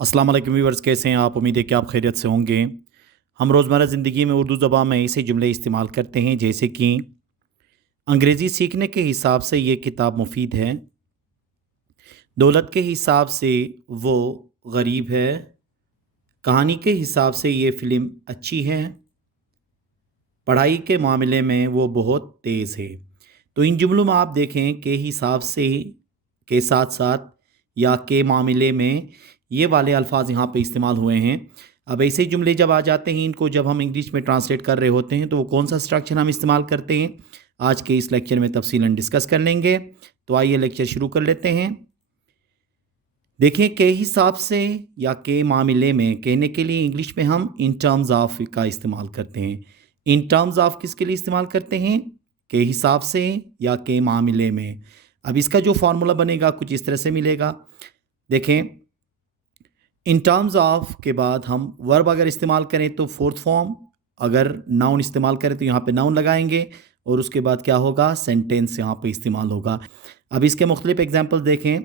अस्सलाम वालेकुम व्यूअर्स, कैसे हैं आप? उम्मीद है कि आप खैरियत से होंगे। हम रोज़मर्रा ज़िंदगी में उर्दू ज़बान में ऐसे जुमले इस्तेमाल करते हैं जैसे कि अंग्रेज़ी सीखने के हिसाब से ये किताब मुफीद है, दौलत के हिसाब से वो गरीब है, कहानी के हिसाब से ये फ़िल्म अच्छी है, पढ़ाई के मामले में वो बहुत तेज़ है। तो इन जुमलों में आप देखें के हिसाब से के साथ-साथ या के मामले में ये वाले अल्फ़ाज़ यहाँ पे इस्तेमाल हुए हैं। अब ऐसे जुमले जब आ जाते हैं, इनको जब हम इंग्लिश में ट्रांसलेट कर रहे होते हैं तो वो कौन-सा स्ट्रक्चर हम इस्तेमाल करते हैं, आज के इस लेक्चर में तफ़सीलन डिस्कस कर लेंगे। तो आइए लेक्चर शुरू कर लेते हैं। देखिए, के हिसाब से या के मामले में कहने के लिए इंग्लिश में हम इन टर्म्स ऑफ का इस्तेमाल करते हैं। इन टर्म्स ऑफ किसके लिए इस्तेमाल करते हैं? के हिसाब से या के मामले में। अब इसका जो फार्मूला बनेगा कुछ इस तरह से मिलेगा। देखें, इन टर्म्स ऑफ के बाद हम वर्ब अगर इस्तेमाल करें तो फोर्थ फॉर्म, अगर नाउन इस्तेमाल करें तो यहाँ पे नाउन लगाएंगे और उसके बाद क्या होगा, सेंटेंस यहाँ पे इस्तेमाल होगा। अब इसके मुख्तलिफ एग्जाम्पल देखें।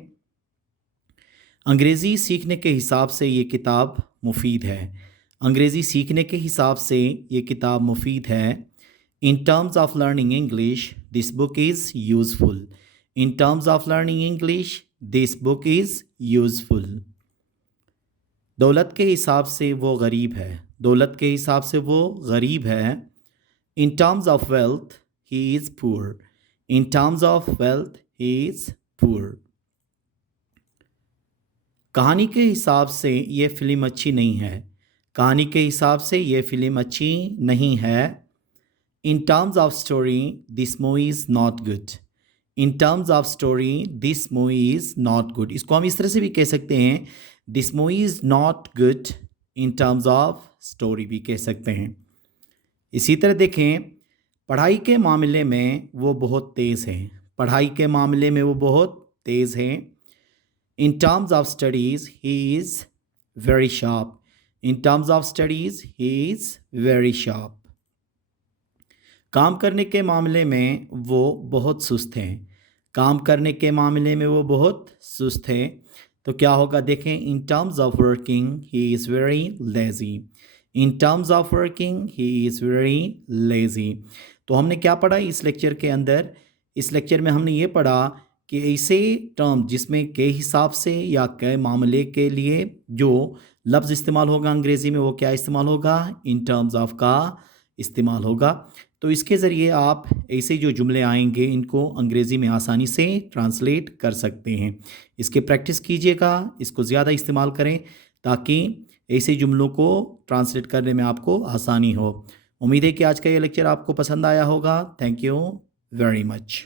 अंग्रेज़ी सीखने के हिसाब से ये किताब मुफीद है। अंग्रेज़ी सीखने के हिसाब से ये किताब मुफीद है। In terms of learning English this book is useful. In terms of learning English this book is useful. दौलत के हिसाब से वो गरीब है। दौलत के हिसाब से वो गरीब है। In terms of wealth he is poor. In terms of wealth he is poor. कहानी के हिसाब से ये फ़िल्म अच्छी नहीं है। कहानी के हिसाब से ये फ़िल्म अच्छी नहीं है। In terms of story this movie is not good. In terms of story this movie is not good. इसको हम इस तरह से भी कह सकते हैं, this movie is not good in terms of story भी कह सकते हैं। इसी तरह देखें, पढ़ाई के मामले में वो बहुत तेज़ हैं। पढ़ाई के मामले में वो बहुत तेज़ हैं। In terms of studies, he is very sharp. In terms of studies, he is very sharp. काम करने के मामले में वो बहुत सुस्त हैं। काम करने के मामले में वो बहुत सुस्त हैं। तो क्या होगा, देखें, in terms of working, he is very lazy. In terms of working, he is very lazy. तो हमने क्या पढ़ा इस लेक्चर के अंदर? इस लेक्चर में हमने ये पढ़ा कि ऐसे टर्म जिसमें के हिसाब से या के मामले के लिए जो लफ्ज़ इस्तेमाल होगा अंग्रेज़ी में, वो क्या इस्तेमाल होगा? इन टर्म्स ऑफ का इस्तेमाल होगा। तो इसके ज़रिए आप ऐसे जो जुमले आएंगे इनको अंग्रेज़ी में आसानी से ट्रांसलेट कर सकते हैं। इसके प्रैक्टिस कीजिएगा, इसको ज़्यादा इस्तेमाल करें ताकि ऐसे जुमलों को ट्रांसलेट करने में आपको आसानी हो। उम्मीद है कि आज का ये लेक्चर आपको पसंद आया होगा। Thank you very much.